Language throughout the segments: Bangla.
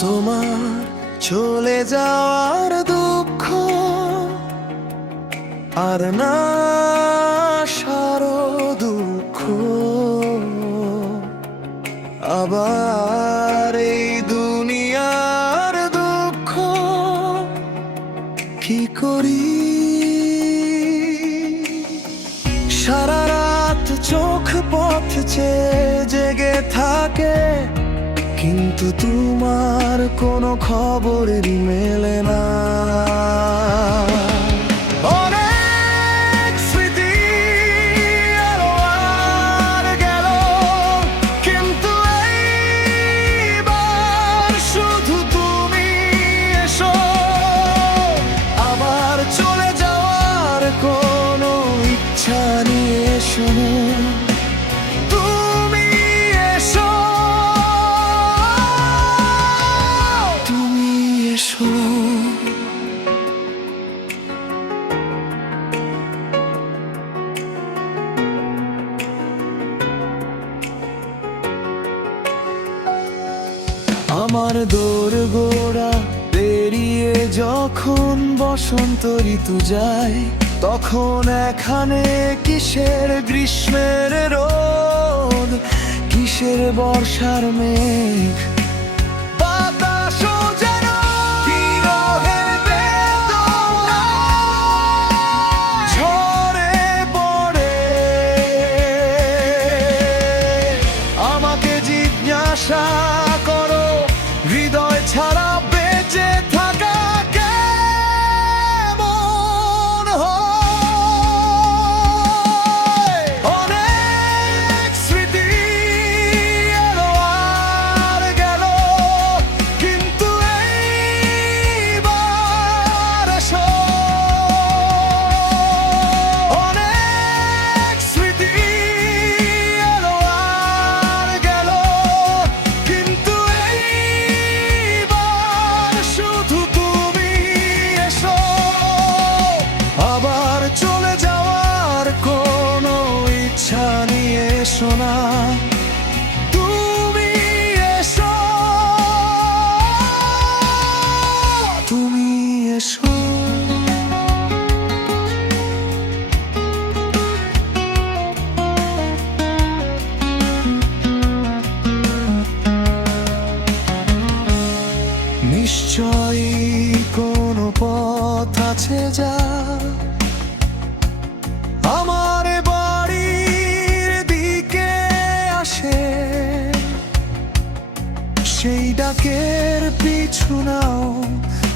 তোমার চলে যাওয়ার দুঃখ আর না সারো দুঃখ। আবার এই দুনিয়ার দুঃখ কি করি? সারা রাত চোখ পথ চেয়ে জেগে থাকে কিন্তু তোমার কোনো খবরই মেলে না। আমার দৌড় গোড়া পেরিয়ে যখন বসন্ত ঋতু যায়, তখন এখানে কিসের গ্রীষ্মের রোদ? কিসের বর্ষার মেঘ? পথ আছে যা। আমার বাড়ির দিকে আসে। সেই ডাকের পিছু নাও,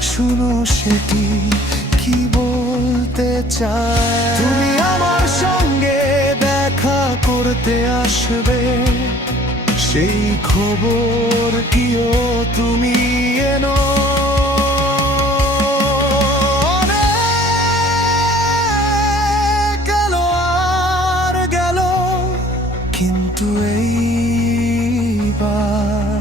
শুনো সেটি কি বলতে চায়। তুমি আমার সঙ্গে দেখা করতে আসবে। সেই খবর কিও তুমি 尾巴。